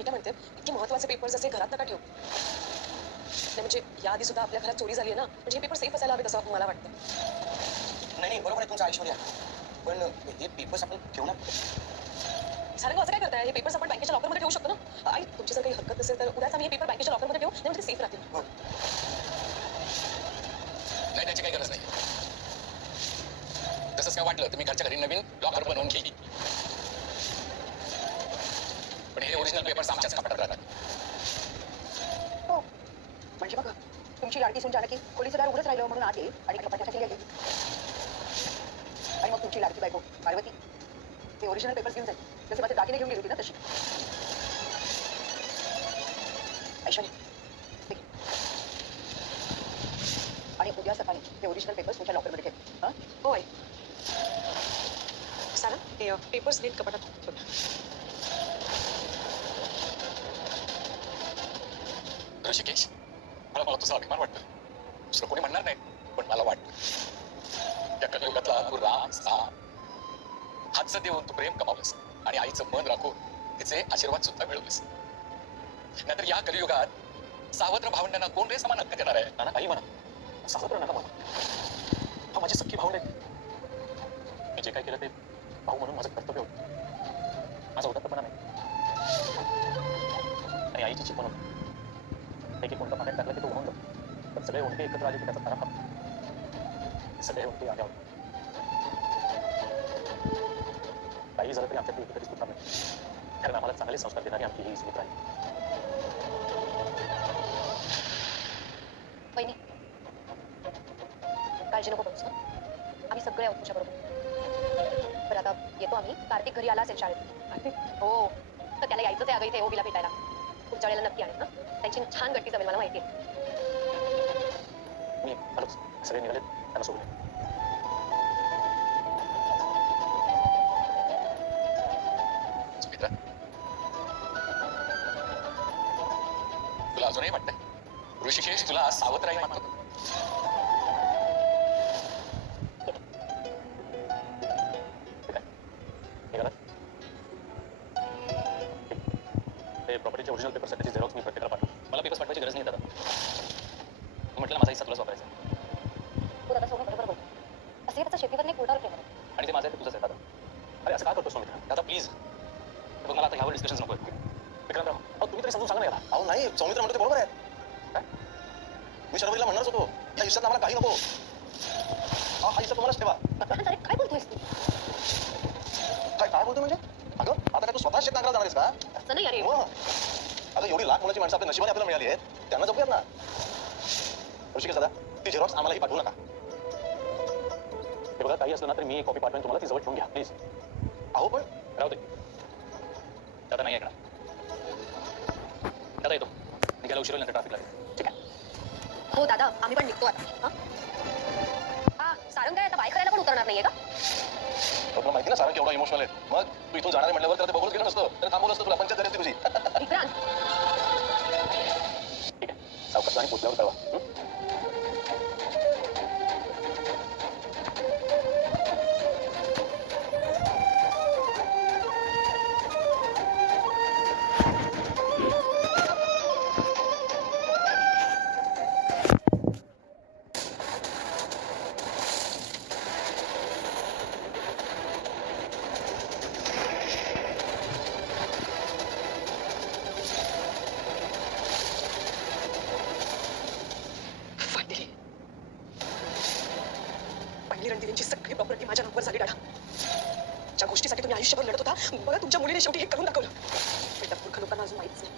मी काय म्हणते, इतके महत्त्वाचे पेपर्स असे घरात नका ठेवू. नाही म्हणजे याआधी सुद्धा आपल्या घरात चोरी झाली आहे ना, म्हणजे हे पेपर सेफ असायला हवेत असं मला वाटतं. नाही बरोबर आहे तुमचं ऐश्वर्या, पण हे पेपर्स आपण ठेवणार सारंग असं काय करताय? हे पेपर्स आपण बँकेच्या लॉकरमध्ये ठेवू शकतो ना. आई तुमची जर काही हरकत नसेल तर उद्याच आम्ही हे पेपर बँकेच्या लॉकरमध्ये ठेवू, म्हणजे ते सेफ राहतील. नाही त्याची काही गरज नाही. तसंच काय वाटलं तर मी घरच्या घरी नवीन लॉकर बनवून घेईन. पण हे ओरिजिनल पेपर्स आमच्याच कपाटात राहतात. हो म्हणजे बघा तुमची लाडकी सून जानकी खोलीचं दार उघडच राहिलं म्हणून आत येईल आणि कपाटाच्या खाली गेली. आणि मग तुमची लाडकी बायको पार्वती ते ओरिजिनल पेपर्स घेऊन जाईल, जसे माझे दागिने घेऊन गेली होती ना तशी. ऐश्वर्या हे घे. आणि उद्या सकाळी ते ओरिजिनल पेपर्स तुमच्या लॉकरमध्ये ठेव. हां हो आई. सारंग हे पेपर्स नीट कपाटात ठेव. ऋषिकेश, मला तुझा अभिमान वाटतो. दुसरं कोणी म्हणणार नाही, पण मला वाटतं या कलियुगातला तू राम साम हातचं देऊन तू प्रेम कमावलंस आणि आईचं मन राखून तिचे आशीर्वाद सुद्धा मिळवलेस. नाहीतर या कलियुगात सावत्र भावंडांना कोण रे समान हक्क देणार आहे? ना काही म्हणा, सावत्र नका म्हणा. हा माझी सख्खी भाऊ नाही. मी जे काय केलं ते भाऊ म्हणून माझं कर्तव्य होतं. माझा उदात्तपणा नाही. आणि आईची चिपण होती. पैकी कोणतं पाण्यात टाकलं की तो वाहून जातो, पण सगळे उंटे एकत्र आले की त्याचा तारा खातो. सगळे उंटे आल्यावर काही झालं तरी आमच्यातली एकतरी सुटणार नाही, कारण आम्हाला चांगले संस्कार देणारी आमची ही सुमित्रा आहे. वहिनी काळजी नको करूस. आम्ही सगळे आहोत तुझ्याबरोबर. बरं आता येतो आम्ही. कार्तिक घरी आला असेल शाळेत. हो तर त्याला यायचंच आहे अगं इथे ओबीला भेटायला. पुढच्या वेळेला नक्की आहे ना. त्यांची छान गट्टी जमेल मला माहिती आहे. मी आलोच. सगळे निघालेत, त्यांना सोडून ये. सुमित्रा, तुला अजूनही वाटतंय ऋषिकेश तुला सावत्राई मानतो? ते प्रॉपर्टीचे ओरिजिनल पेपर्स त्याची झेरॉक्स मी प्रत्येकाला पाठवतो. मला पेपर्स पाठवायची गरज नाही दादा. म्हटलं माझा हिस्सा तुलाच वापरायचा. तू दादा सोडून बरोबर बोल. असे त्याचा शेतीवर नाही कोर्टावर प्रेम आहे. आणि ते माझं आहे ते तुझंच आहे दादा. अरे असं का करतो सुमित्रा? दादा प्लीज. बघ मला आता ह्यावर डिस्कशन नको आहे. विक्रांतराव अहो तुम्ही तरी समजून सांगा ना याला. अहो नाही सौमित्र म्हणतो ते बरोबर आहे. काय मी शर्वरीला म्हणणारच होतो या हिस्सात आम्हाला काही नको. हा हिस्सा तुम्हालाच ठेवा. अरे काय बोलतोयस तू? काय बोलतो म्हणजे? अगं आता काय तू स्वतः शेत नांगराला जाणार आहेस का? असं नाही अरे. हो अगं एवढी लाख मुलाची माणसं आपल्या नशिबाने आपल्याला मिळाली आहेत, त्यांना जपूयात ना. ऋषिकेश दादा ती झेरॉक्स आम्हालाही पाठवू नका. हे बघा काही असलं ना तरी मी कॉपी पाठवेन तुम्हाला, ती जवळ ठेवून घ्या प्लीज. अहो पण राहू दे दादा, नाही ऐकणार. दादा येतो, निघायला उशीर होईल नंतर ट्रॅफिक लागेल. ठीक आहे. हो दादा आम्ही पण निघतो आता. हा सारंग काय आता बाय करायला पण उतरणार नाहीये का? तुला माहिती ना सारंग केवढा इमोशनल आहे. मग तू इथून जाणार म्हटल्यावर त्याला ते बघूनच गेलं नसतं, त्याला थांबवलं असतं तुला. पंचायत झाली असती तुझी. विक्रांत ठीक आहे सावकाश आणि पोचल्यावर कळवा. पहिली रणदिनींची सगळी प्रॉपर्टी माझ्या नावावर झाली डाळा. ज्या गोष्टीसाठी तुम्ही आयुष्यभर लढत होता, बघा तुमच्या मुलीने शेवटी हे करून दाखवलं. पण त्या मूर्ख लोकांना अजून माहितीच नाही.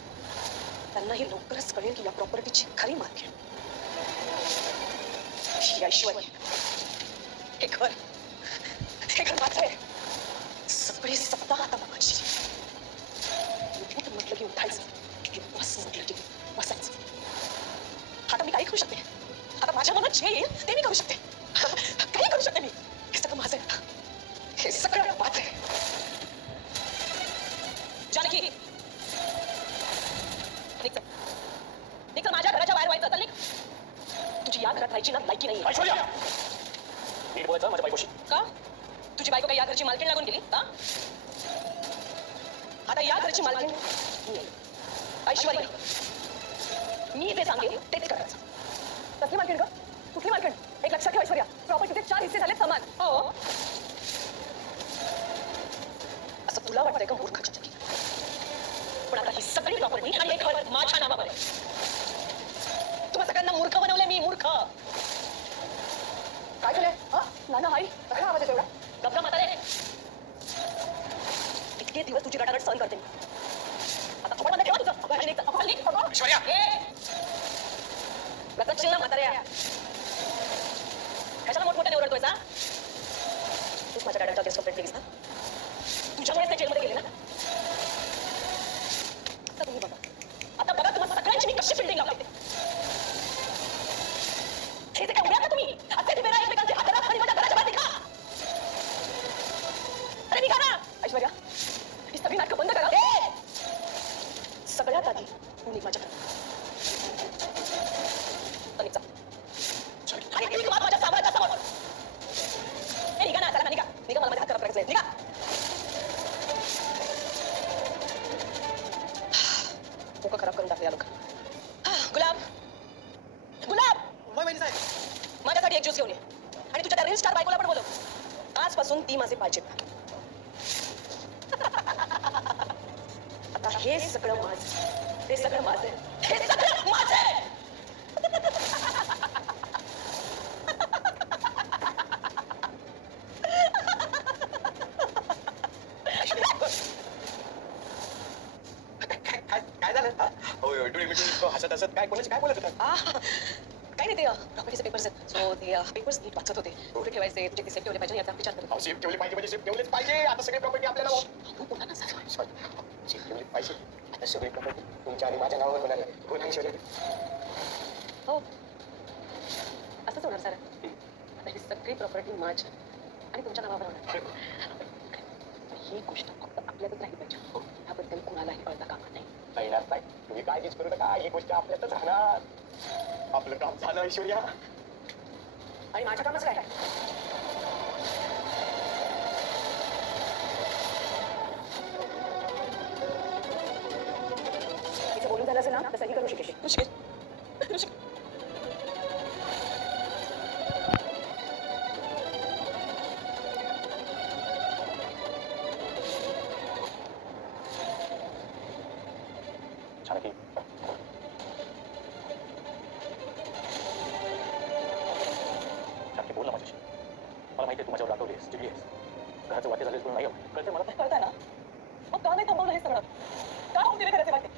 त्यांनाही लवकरच कळेल की या प्रॉपर्टीची खरी मालकीण ही ऐश्वर्या. हे घर माझं आहे. सगळी सत्ता आता माझी. उठ म्हटलं की उठायचं, बस म्हटलं की बसायचं. आता मी काही करू शकते. आता माझ्या मनात जे येईल ते मी करू शकते. काही करू शकते मी. हे सगळं माझं आहे. हे सगळं माझं आहे. जानकी निघ माझ्या घराच्या बाहेर व्हायचं. निघ. तुझी या घरात राहायची ना लायकी नाही. ऐश्वर्या नीट बोलायचं माझ्या बायकोशी. का तुझी बायको काही या घरची मालकीण लागून गेली? आता या घरची मालकीण ऐश्वर्या, मी जे सांगेन तेच करायचं. कसली मालकीण ग? कुठली मालकीण? एक लक्षात ठेव ऐश्वर्या, प्रॉपर्टीचे 4 हिस्से झाले समान. हो, असं तुला वाटतंय का मूर्खाच्या जागी? पण आता ही सगळी प्रॉपर्टी आणि हे घर माझ्या नावावर आहे. तुम्हा सगळ्यांना मूर्ख बनवलंय मी, मूर्ख. काय झालंय? हा नाना आई सगळा आवाज येतो एवढा. गबगा म्हातारे, इतके दिवस तुझी रटारट सहन करते मी. आता कपाळ बंद ठेवा तुझं. बाहेर निघ, कपाळ निघ. ऐश्वर्या! गचकशील ना म्हाताऱ्या. कशाला मोठमोठ्याने ओरडतोय सा? तूच माझ्या डॅडाचा केस कंप्लेंट केलीस ना? तुझ्यामुळे ते जेलमध्ये गेले ना? आता तुम्ही बघा, आता बघा तुम्हाला सगळ्यांची मी कशी फिल्डिंग लावते. हे जे काय उड्या का तुम्ही? असे ते बेरा एकमेकांचे हात धरा आणि माझ्या घराच्या बाहेर निघा. अरे निघा ना. ऐश्वर्या ही सगळी नाटकं बंद करा. सगळ्यात आधी तू निघ माझ्या घरात. तर निघ जा. आणि निघ माझ्या साम्राज्या समोर. ए निघा ना, चला ना, निघा. निघा, मला माझ्या हात खराब करायचे. निघा. डोकं खराब करून टाकले या लोक. गुलाब, गुलाब, माझ्यासाठी एक ज्यूस घेऊन ये. आणि तुझ्या त्या रील स्टार बायकोला पण बोलव. आजपासून ती माझे पाहिजे. आता हे सगळं माझं, हे सगळं माझं, हे सगळं माझं. काय झालं? डोळे मिटून हसत हसत काय कोणाची काय बोलत होता? काही नाही, ते प्रॉपर्टीचे पेपर्स आहेत. सो ते पेपर्स नीट वाचत होते. कुठे ठेवायचे, तुझे सेफ ठेवले पाहिजे याचा विचार करत अहो, सेफ ठेवली पाहिजे म्हणजे सेफ ठेवलेच पाहिजे. आता सगळी प्रॉपर्टी आपल्याला होते. बोला ना सर. सेफ ठेवली पाहिजे. आता सगळी प्रॉपर्टी तुमच्या आणि माझ्या नावावर होणार आहे. हो नाही शोधत? हो, असंच होणार सर. आता ही सगळी प्रॉपर्टी माझी आणि तुमच्या नावावर होणार. ही गोष्ट फक्त आपल्यातच राहिली पाहिजे. याबद्दल कुणालाही कळता कामा नाही. येणार नाही. तुम्ही काळजीच करू नका. ही गोष्ट आपल्यातच राहणार. आपलं काम झालं ऐश्वर्या. आणि माझ्या कामाचं काय? तिचं बोलून झालं असेल ना तर सही करू शिकेल. तू शिकेल. तू शिकेल. जानकी, जानकी बोल ना माझ्याशी. मला माहिती आहे तू माझ्यावर रागवलीस, चिडलीस. घराचे वाटे झाले तुला नाही आवडत. कळतंय मला. कळतंय ना? मग का नाही थांबवलं हे सगळं? का होऊन दिले घराचे वाटे?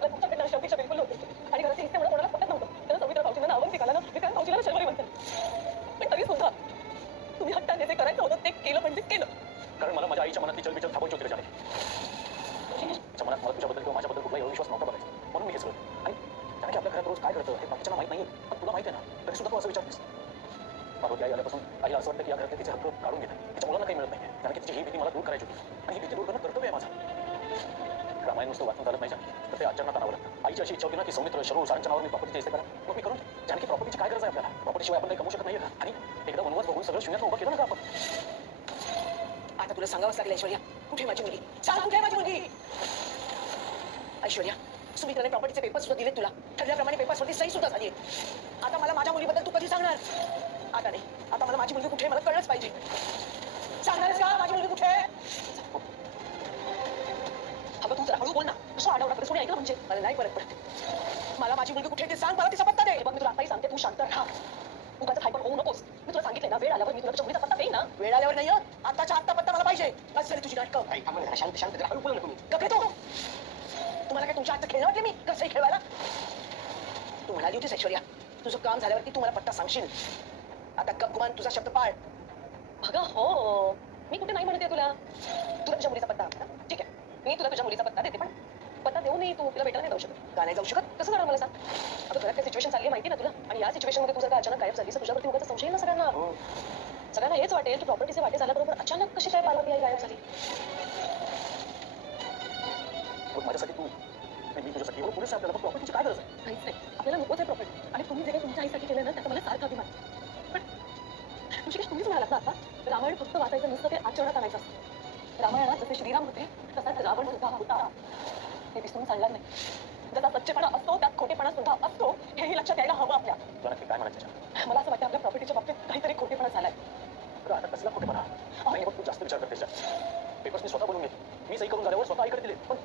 मला तुमच्याकडनं अशी अपेक्षा बिलकुल नव्हती. आणि घराचे हिस्से मला कोणाला पटत नव्हतं. त्यानं सौमित्र भाऊजींना नावं विकायला ना, विक्रांत भाऊजीला शर्वरी म्हणतात. पण तरी सुद्धा तुम्ही हट्टाने जे करायचं होतं ते केलं म्हणजे केलं. कारण मला माझ्या आईच्या मनातली चलबिचल थांबवायची होती रे जानकी. तिच्या मनात मला तुझ्याबद्दल किंवा माझ्याबद्दल कुठलाही अविश्वास नव्हता बघायचा. म्हणून मी हे सगळं. आणि जानकी आपल्या घरात रोज काय घडतं हे बाकीच्यांना माहित नाहीये. पण तुला माहिती आहे ना, तरी सुद्धा तू असं विचारतेस. पार्वती आई आल्यापासून आईला असं वाटतं की या घरातले तिचे हक्क काढून घेतात. तिच्या मुलांना काही मिळत नाही. जानकी तिची ही भीती मला दूर करायची होती. आणि ही भीती दूर करणं कर्तव्य आहे माझं. रामायण नुसतं वाचून चालत नाही जानकी, तर ते आचरणात आणावं लागतं. आईची अशी इच्छा होती ना की सौमित्र, शरू, सारांच्या नावावर मी प्रॉपर्टीचे हिस्से करा. मग मी करून घे. जानकी प्रॉपर्टीची काय गरज आहे आपल्याला? प्रॉपर्टीशिवाय आपण काही कमवू शकत नाहीये का? आणि एकदा वनवास बघून सगळं शून्यात उभं केलं ना का आपण? आता तुला सांगावंच लागेल ऐश्वर्या, कुठे माझी मुलगी? सांग कुठे माझी मुलगी? ऐश्वर्या, सुमित्राने प्रॉपर्टीचे पेपर्स सुद्धा दिले तुला. ठरल्याप्रमाणे पेपर्सवरती सही सुद्धा झाली आहे. आता मला माझ्या मुलीबद्दल तू कधी सांगणार? आता नाही. आता मला माझी मुलगी कुठे मला कळलंच पाहिजे. सांगणारच का माझी मुलगी कुठे? अगं तू जरा हळू बोल ना. कसं आडवडा कसं कोणी ऐकलं म्हणजे? मला नाही परत पडत. मला माझी मुलगी कुठे ते सांग, मला तिचा पत्ता दे. बघ मी तुला आताही सांगते, तू शांत राहा. उगाच हायपर होऊ नकोस. मी तुला सांगितलंय ना, वेळ आल्यावर मी तुला तुझ्या मुलीचा पत्ता देईन ना. वेळ आल्यावर नाही, आताच्या आत्ता पत्ता मला पाहिजे. बस झाली तुझी नाटकं. आई थांबा ना, शांत शांत जरा हळू बोला ना तुम्ही. गप्प रे तू. तुम्हाला काय तुमच्या हातचं खेळणं वाटलं मी कसंही खेळवायला? तू म्हणाली होतीस ऐश्वर्या, तुझं काम झाल्यावरती तू मला पत्ता सांगशील. आता गप गुमान तुझा शब्द पाळ. अगं हो, मी कुठे नाही म्हणते तुला. तुला तुझ्या मुलीचा पत्ता हवा ना? ठीक आहे, मी तुला तुझ्या मुलीचा पत्ता देते. पण पत्ता देऊनही तू तिला भेटायला नाही जाऊ शकत. का नाही जाऊ शकत? कसं जाणार मला सांग? अगं घरात काय सिच्युएशन चालली आहे माहिती ना तुला. आणि या सिच्युएशनमध्ये तू जर का अचानक गायब झालीस तर तुझ्यावरती उगाच संशय येईल ना सगळ्यांना. सगळ्यांना हेच वाटेल की प्रॉपर्टीचे वाटे झाल्याबरोबर अचानक कशी काय पार्वती आई गायब झाली. मग माझ्यासाठी तू आणि मी तुझ्यासाठी एवढं पुरेसं आपल्याला. पण प्रॉपर्टीची काय गरज आहे? काहीच नाही, आपल्याला नकोच आहे प्रॉपर्टी. आणि तुम्ही जे काही तुमच्या आईसाठी केलं ना त्याचा मला सारखा अभिमान. पण ऋषिकेश तुम्हीच म्हणालात ना आता, रामायण फक्त वाचायचं नसतं, ते आचरणात आणायचं असतं. रामायणात जसे श्रीराम होते तसाच रावण सुद्धा होता. ते विसरून चालणार नाही. जसा सच्चेपणा असतो त्यात खोटेपणा सुद्धा असतो, हेही लक्षात यायला हवं आपल्या. तुला नक्की काय म्हणायचं त्याच्यात? मला असं वाटतं आपल्या प्रॉपर्टीच्या बाबतीत काहीतरी खोटेपणा झालाय. अगं आता कसला खोटेपणा? नाही बघ, तू जास्त विचार करतेस. पेपर्स मी स्वतः बनवून घेतले, मी सही करून झाल्यावर स्वतः आईकडे दिले, पण